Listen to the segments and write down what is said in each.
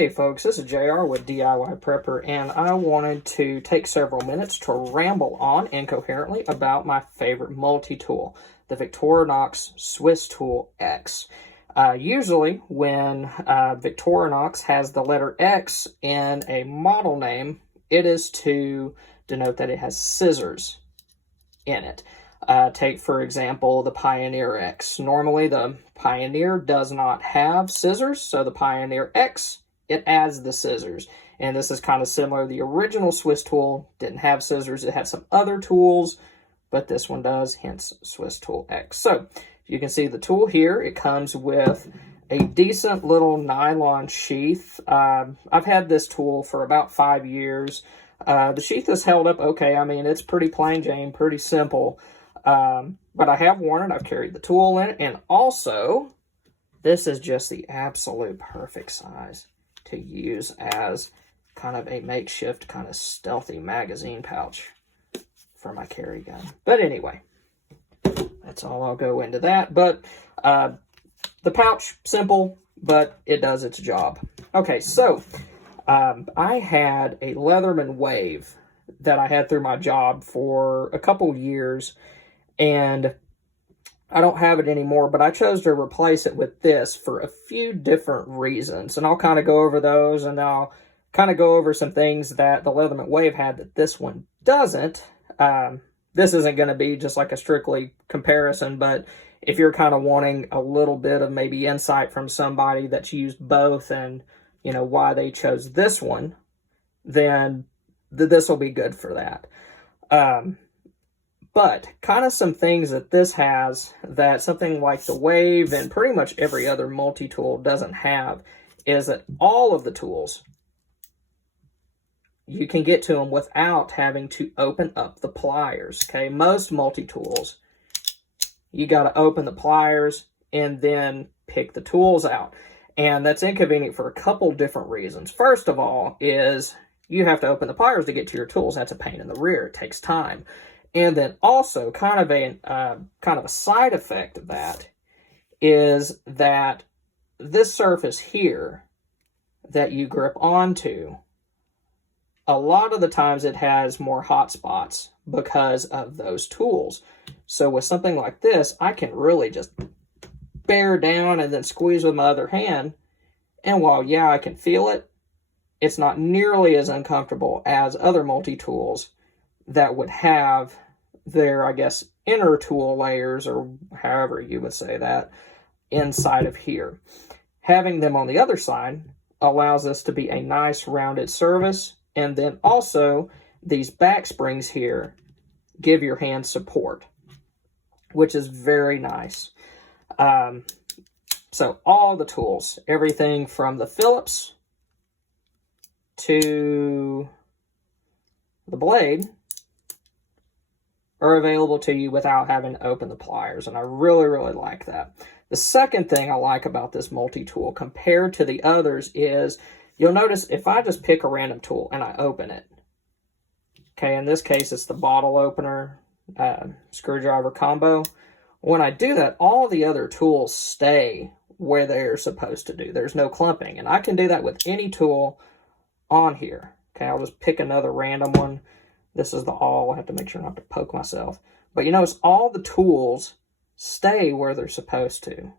Hey folks, this is JR with DIY Prepper, and I wanted to take several minutes to ramble on incoherently about my favorite multi-tool, the Victorinox Swisstool X. Usually when Victorinox has the letter X in a model name, it is to denote that it has scissors in it. Take, for example, the Pioneer X. Normally, the Pioneer does not have scissors, so the Pioneer X, it adds the scissors. And this is kind of similar. The original Swisstool didn't have scissors. It had some other tools, but this one does, hence Swisstool X. So, you can see the tool here. It comes with a decent little nylon sheath. I've had this tool for about 5 years. The sheath has held up okay. I mean, it's pretty plain Jane, pretty simple. But I have worn it. I've carried the tool in it. And also, this is just the absolute perfect size to use as kind of a makeshift, kind of stealthy magazine pouch for my carry gun. But anyway, that's all I'll go into that. But the pouch, simple, but it does its job. Okay, so I had a Leatherman Wave that I had through my job for a couple years, and I don't have it anymore, but I chose to replace it with this for a few different reasons, and I'll kind of go over those, and I'll kind of go over some things that the Leatherman Wave had that this one doesn't. This isn't going to be just like a strictly comparison, but if you're kind of wanting a little bit of maybe insight from somebody that's used both and, you know, why they chose this one, then this will be good for that. But kind of some things that this has that something like the Wave and pretty much every other multi-tool doesn't have is that all of the tools, you can get to them without having to open up the pliers, okay? Most multi-tools, you got to open the pliers and then pick the tools out. And that's inconvenient for a couple different reasons. First of all is you have to open the pliers to get to your tools. That's a pain in the rear. It takes time. And then also kind of a side effect of that is that this surface here that you grip onto, a lot of the times it has more hot spots because of those tools. So with something like this, I can really just bear down and then squeeze with my other hand. And while, yeah, I can feel it, it's not nearly as uncomfortable as other multi-tools that would have their, I guess, inner tool layers, or however you would say that, inside of here. Having them on the other side allows this to be a nice rounded surface. And then also, these back springs here give your hand support, which is very nice. So all the tools, everything from the Phillips to the blade, are available to you without having to open the pliers, and I really, really like that. The second thing I like about this multi-tool compared to the others is you'll notice if I just pick a random tool and I open it, okay, in this case it's the bottle opener screwdriver combo. When I do that, all the other tools stay where they're supposed to do. There's no clumping, and I can do that with any tool on here. Okay, I'll just pick another random one. This is the awl. I have to make sure not to poke myself. But you notice all the tools stay where they're supposed to.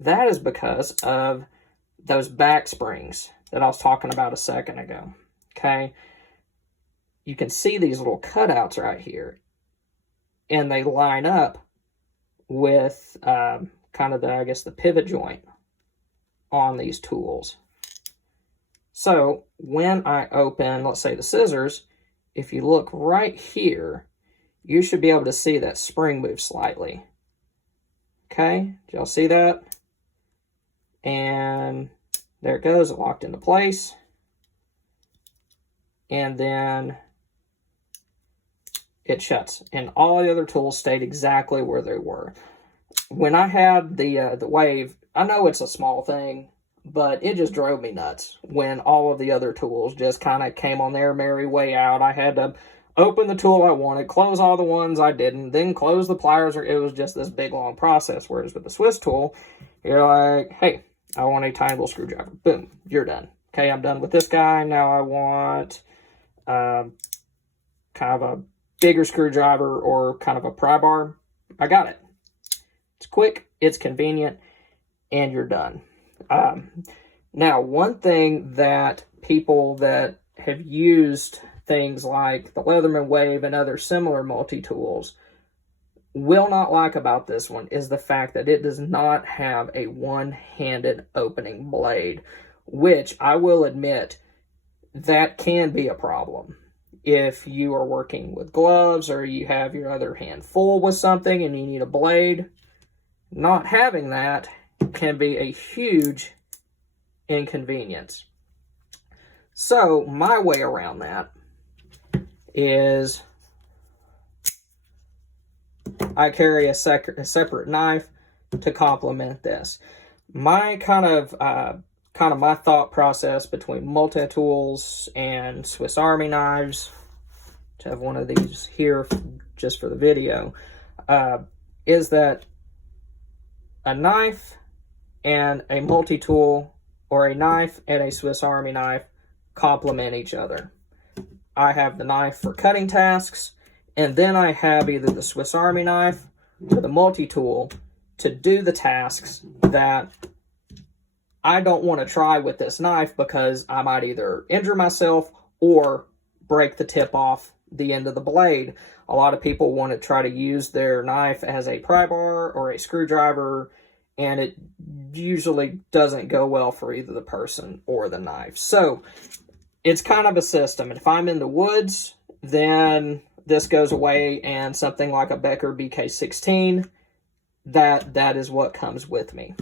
That is because of those back springs that I was talking about a second ago. Okay, you can see these little cutouts right here, and they line up with kind of the, I guess, the pivot joint on these tools. So when I open, let's say, the scissors, if you look right here, you should be able to see that spring move slightly. Okay, did y'all see that? And there it goes, it locked into place. And then it shuts. And all the other tools stayed exactly where they were. When I had the Wave, I know it's a small thing, but it just drove me nuts when all of the other tools just kind of came on their merry way out. I had to open the tool I wanted, close all the ones I didn't, then close the pliers. It was just this big, long process. Whereas with the Swisstool, you're like, hey, I want a tiny little screwdriver. Boom, you're done. Okay, I'm done with this guy. Now I want kind of a bigger screwdriver or kind of a pry bar. I got it. It's quick, it's convenient, and you're done. Now, one thing that people that have used things like the Leatherman Wave and other similar multi-tools will not like about this one is the fact that it does not have a one-handed opening blade, which I will admit that can be a problem. If you are working with gloves or you have your other hand full with something and you need a blade, not having that can be a huge inconvenience. So my way around that is I carry a separate knife to complement this. My kind of my thought process between multi-tools and Swiss Army knives, which I have one of these here just for the video, is that a knife and a multi-tool, or a knife and a Swiss Army knife, complement each other. I have the knife for cutting tasks, and then I have either the Swiss Army knife or the multi-tool to do the tasks that I don't want to try with this knife because I might either injure myself or break the tip off the end of the blade. A lot of people want to try to use their knife as a pry bar or a screwdriver, and it usually doesn't go well for either the person or the knife. So it's kind of a system. If I'm in the woods, then this goes away, and something like a Becker BK16, that is what comes with me.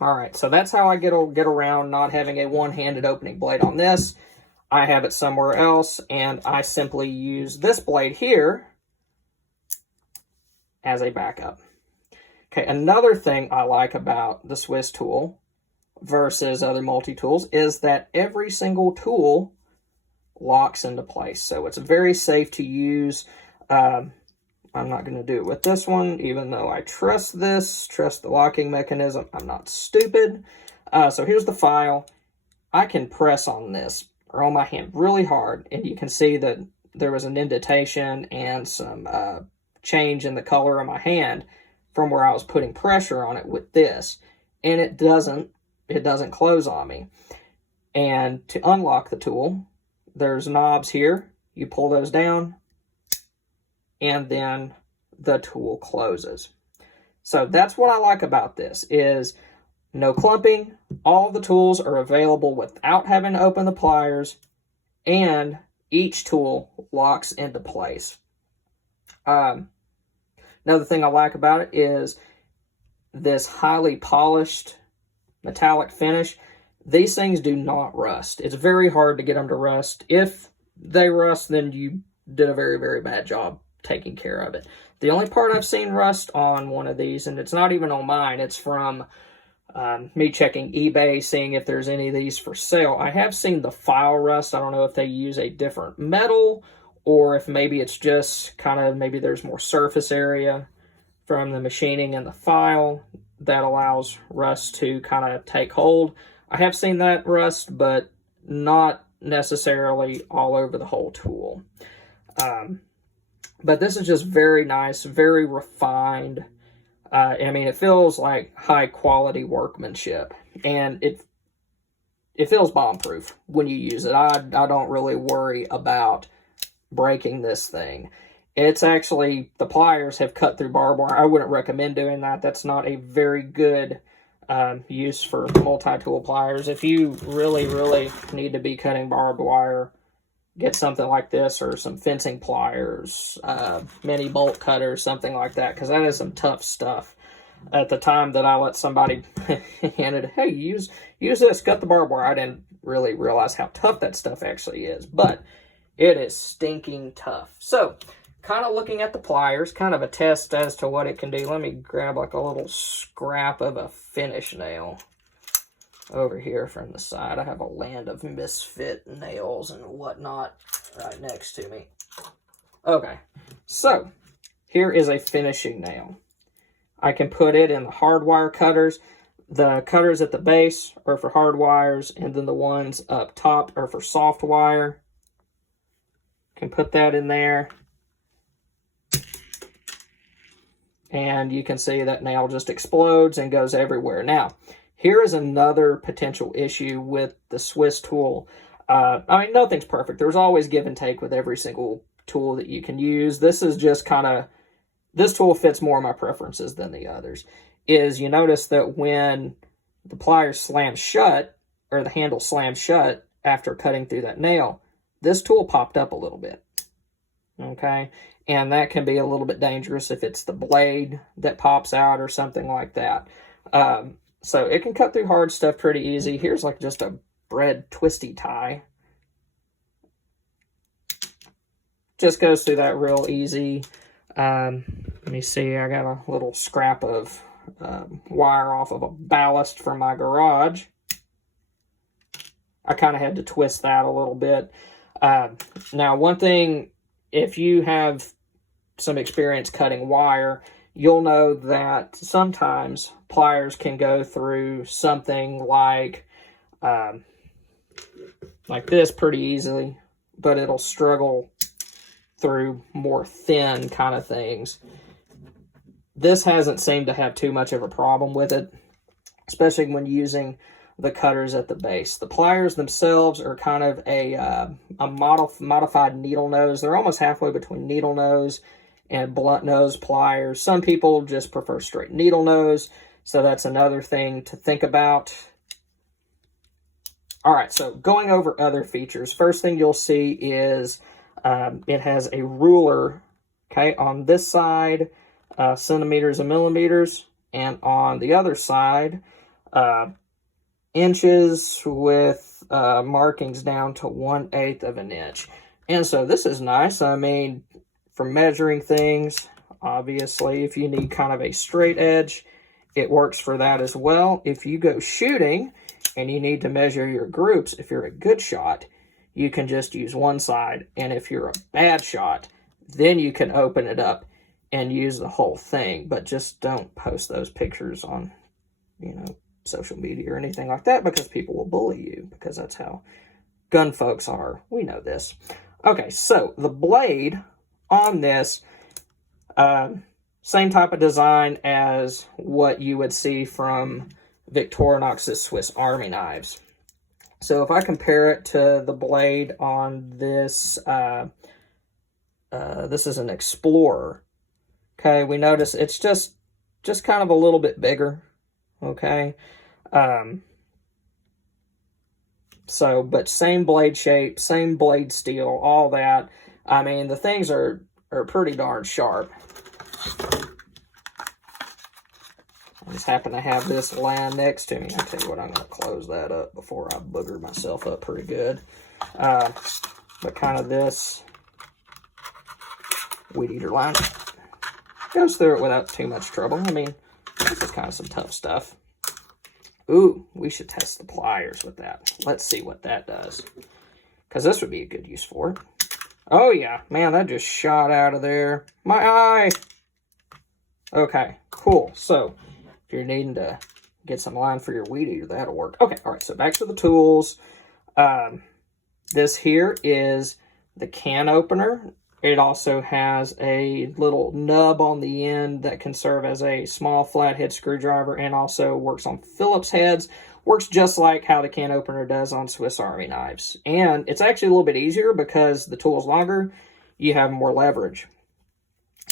All right, so that's how I get around not having a one-handed opening blade on this. I have it somewhere else, and I simply use this blade here as a backup. Okay, another thing I like about the Swisstool versus other multi-tools is that every single tool locks into place. So it's very safe to use. I'm not going to do it with this one, even though I trust the locking mechanism. I'm not stupid. So here's the file. I can press on this or on my hand really hard, and you can see that there was an indentation and some change in the color of my hand from where I was putting pressure on it with this, and it doesn't close on me. And to unlock the tool, there's knobs here. You pull those down, and then the tool closes. So that's what I like about this, is no clumping. All the tools are available without having to open the pliers, and each tool locks into place. Another thing I like about it is this highly polished metallic finish. These things do not rust. It's very hard to get them to rust. If they rust, then you did a very, very bad job taking care of it. The only part I've seen rust on one of these, and it's not even on mine, it's from me checking eBay, seeing if there's any of these for sale. I have seen the file rust. I don't know if they use a different metal or if maybe it's just kind of, maybe there's more surface area from the machining in the file that allows rust to kind of take hold. I have seen that rust, but not necessarily all over the whole tool. But this is just very nice, very refined. I mean, it feels like high quality workmanship, and it feels bomb-proof when you use it. I don't really worry about breaking this thing. It's actually, the pliers have cut through barbed wire. I wouldn't recommend doing that. That's not a very good use for multi-tool pliers. If you really, really need to be cutting barbed wire, get something like this or some fencing pliers, mini bolt cutters, something like that, because that is some tough stuff. At the time that I let somebody hand it, hey, use this, cut the barbed wire, I didn't really realize how tough that stuff actually is, but it is stinking tough. So, kind of looking at the pliers, kind of a test as to what it can do. Let me grab like a little scrap of a finish nail over here from the side. I have a land of misfit nails and whatnot right next to me. Okay, so here is a finishing nail. I can put it in the hardwire cutters. The cutters at the base are for hard wires, and then the ones up top are for soft wire. Can put that in there. And you can see that nail just explodes and goes everywhere. Now, here is another potential issue with the Swisstool. I mean, nothing's perfect. There's always give and take with every single tool that you can use. This is just kind of, this tool fits more of my preferences than the others. Is you notice that when the pliers slam shut, or the handle slams shut after cutting through that nail, this tool popped up a little bit. Okay? And that can be a little bit dangerous if it's the blade that pops out or something like that. So it can cut through hard stuff pretty easy. Here's like just a bread twisty tie. Just goes through that real easy. Let me see, I got a little scrap of wire off of a ballast from my garage. I kind of had to twist that a little bit. Now, one thing, if you have some experience cutting wire, you'll know that sometimes pliers can go through something like this pretty easily, but it'll struggle through more thin kind of things. This hasn't seemed to have too much of a problem with it, especially when using the cutters at the base. The pliers themselves are kind of a modified needle nose. They're almost halfway between needle nose and blunt nose pliers. Some people just prefer straight needle nose, so that's another thing to think about. All right, so going over other features. First thing you'll see is it has a ruler, okay, on this side, centimeters and millimeters, and on the other side, inches with markings down to 1/8 of an inch. And so this is nice. I mean, for measuring things, obviously, if you need kind of a straight edge, it works for that as well. If you go shooting and you need to measure your groups, if you're a good shot, you can just use one side. And if you're a bad shot, then you can open it up and use the whole thing. But just don't post those pictures on, social media or anything like that, because people will bully you, because that's how gun folks are. We know this. Okay, so the blade on this, same type of design as what you would see from Victorinox's Swiss Army knives. So if I compare it to the blade on this, this is an Explorer. Okay, we notice it's just kind of a little bit bigger. Okay, but same blade shape, same blade steel, all that. I mean, the things are pretty darn sharp. I just happen to have this laying next to me. I'll tell you what, I'm going to close that up before I booger myself up pretty good. But kind of this weed eater line goes through it without too much trouble. I mean, this is kind of some tough stuff. Ooh, we should test the pliers with that. Let's see what that does, because this would be a good use for it. Oh yeah, man, that just shot out of there. My eye! Okay, cool. So, if you're needing to get some line for your weed eater, that'll work. Okay, all right, so back to the tools. This here is the can opener. It also has a little nub on the end that can serve as a small flathead screwdriver, and also works on Phillips heads. Works just like how the can opener does on Swiss Army knives. And it's actually a little bit easier because the tool's longer. You have more leverage,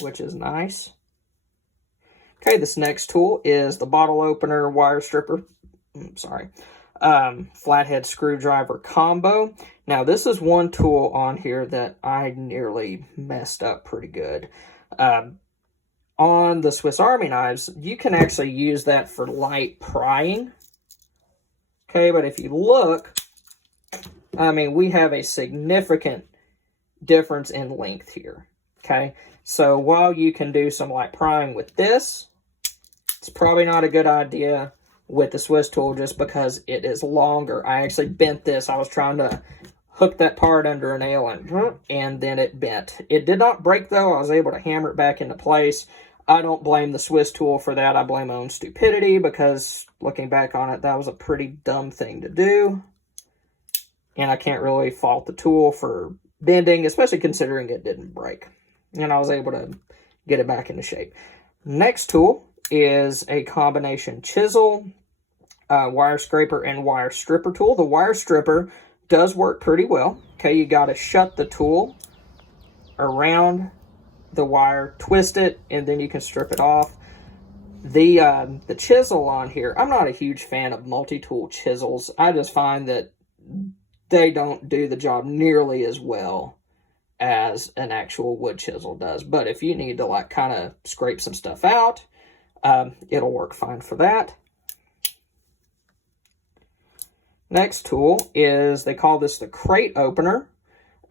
which is nice. Okay, this next tool is the bottle opener wire stripper. Flathead screwdriver combo. Now, this is one tool on here that I nearly messed up pretty good. On the Swiss Army knives, you can actually use that for light prying. Okay, but if you look, I mean, we have a significant difference in length here. Okay, so while you can do some light prying with this, it's probably not a good idea with the Swisstool just because it is longer. I actually bent this. I was trying to hook that part under a nail and then it bent. It did not break though. I was able to hammer it back into place. I don't blame the Swisstool for that. I blame my own stupidity, because looking back on it, that was a pretty dumb thing to do. And I can't really fault the tool for bending, especially considering it didn't break. And I was able to get it back into shape. Next tool is a combination chisel, wire scraper, and wire stripper tool. The wire stripper does work pretty well. Okay, you got to shut the tool around the wire, twist it, and then you can strip it off. The chisel on here, I'm not a huge fan of multi-tool chisels. I just find that they don't do the job nearly as well as an actual wood chisel does. But if you need to like kind of scrape some stuff out, it'll work fine for that. Next tool is, they call this the crate opener.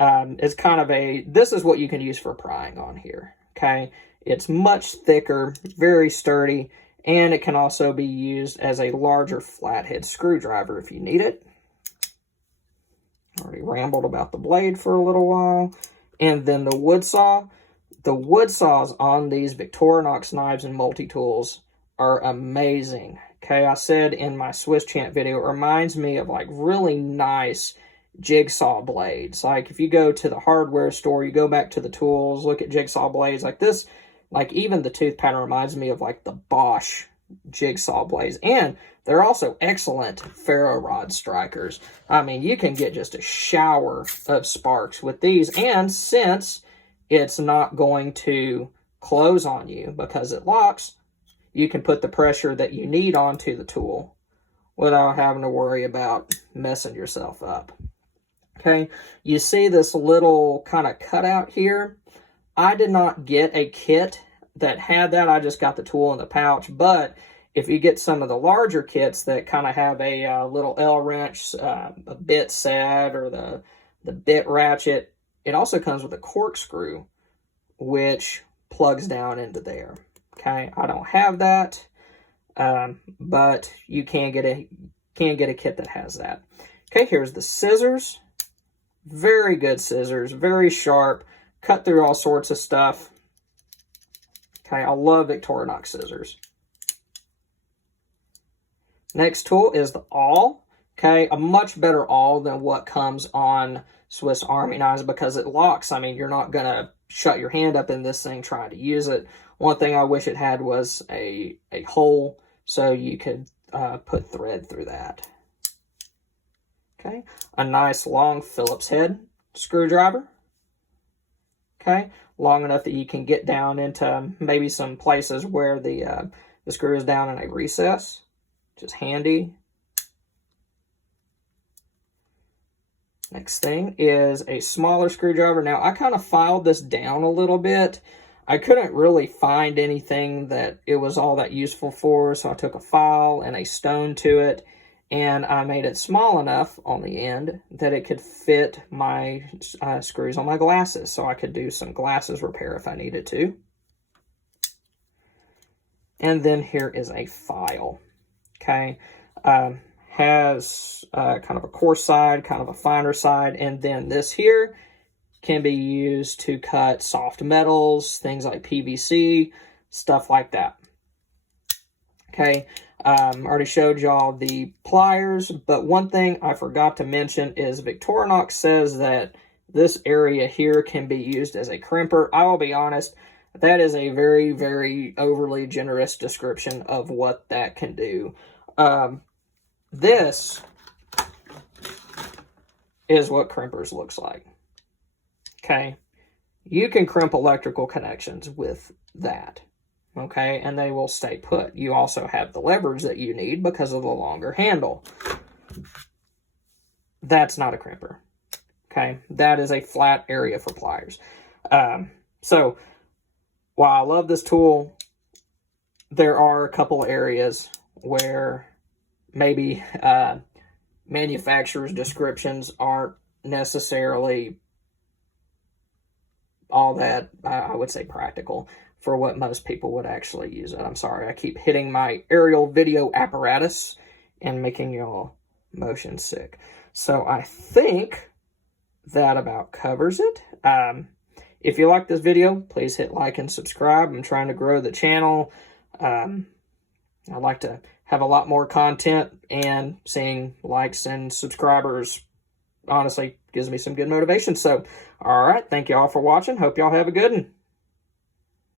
It's kind of this is what you can use for prying on here, okay? It's much thicker, very sturdy, and it can also be used as a larger flathead screwdriver if you need it. Already rambled about the blade for a little while. And then the wood saw. The wood saws on these Victorinox knives and multi-tools are amazing. Okay, I said in my Swiss Champ video, it reminds me of like really nice jigsaw blades. Like if you go to the hardware store, you go back to the tools, look at jigsaw blades like this, like even the tooth pattern reminds me of like the Bosch jigsaw blades. And they're also excellent ferro rod strikers. I mean, you can get just a shower of sparks with these. And since it's not going to close on you because it locks, you can put the pressure that you need onto the tool without having to worry about messing yourself up. Okay, you see this little kind of cutout here? I did not get a kit that had that. I just got the tool in the pouch. But if you get some of the larger kits that kind of have a little L wrench, a bit set, or the bit ratchet, it also comes with a corkscrew, which plugs down into there. Okay, I don't have that, but you can get a kit that has that. Okay, here's the scissors. Very good scissors, very sharp, cut through all sorts of stuff. Okay, I love Victorinox scissors. Next tool is the awl. Okay, a much better awl than what comes on Swiss Army knives because it locks. I mean, you're not gonna shut your hand up in this thing trying to use it. One thing I wish it had was a hole so you could put thread through that. Okay, a nice long Phillips head screwdriver. Okay, long enough that you can get down into maybe some places where the screw is down in a recess. Just handy. Next thing is a smaller screwdriver. Now, I kind of filed this down a little bit. I couldn't really find anything that it was all that useful for, so I took a file and a stone to it, and I made it small enough on the end that it could fit my screws on my glasses, so I could do some glasses repair if I needed to. And then here is a file. Okay, has kind of a coarse side, kind of a finer side, and then this here can be used to cut soft metals, things like PVC, stuff like that. Okay, already showed y'all the pliers, but one thing I forgot to mention is Victorinox says that this area here can be used as a crimper. I will be honest, that is a very, very overly generous description of what that can do. This is what crimpers looks like. Okay, you can crimp electrical connections with that. Okay, and they will stay put. You also have the leverage that you need because of the longer handle. That's not a crimper. Okay, that is a flat area for pliers. So, while I love this tool, there are a couple areas where maybe manufacturers' descriptions aren't necessarily all that, I would say, practical for what most people would actually use it. I'm sorry, I keep hitting my aerial video apparatus and making y'all motion sick. So I think that about covers it. If you like this video, please hit like and subscribe. I'm trying to grow the channel. I'd like to have a lot more content, and seeing likes and subscribers honestly gives me some good motivation. So, all right, thank you all for watching. Hope y'all have a good one.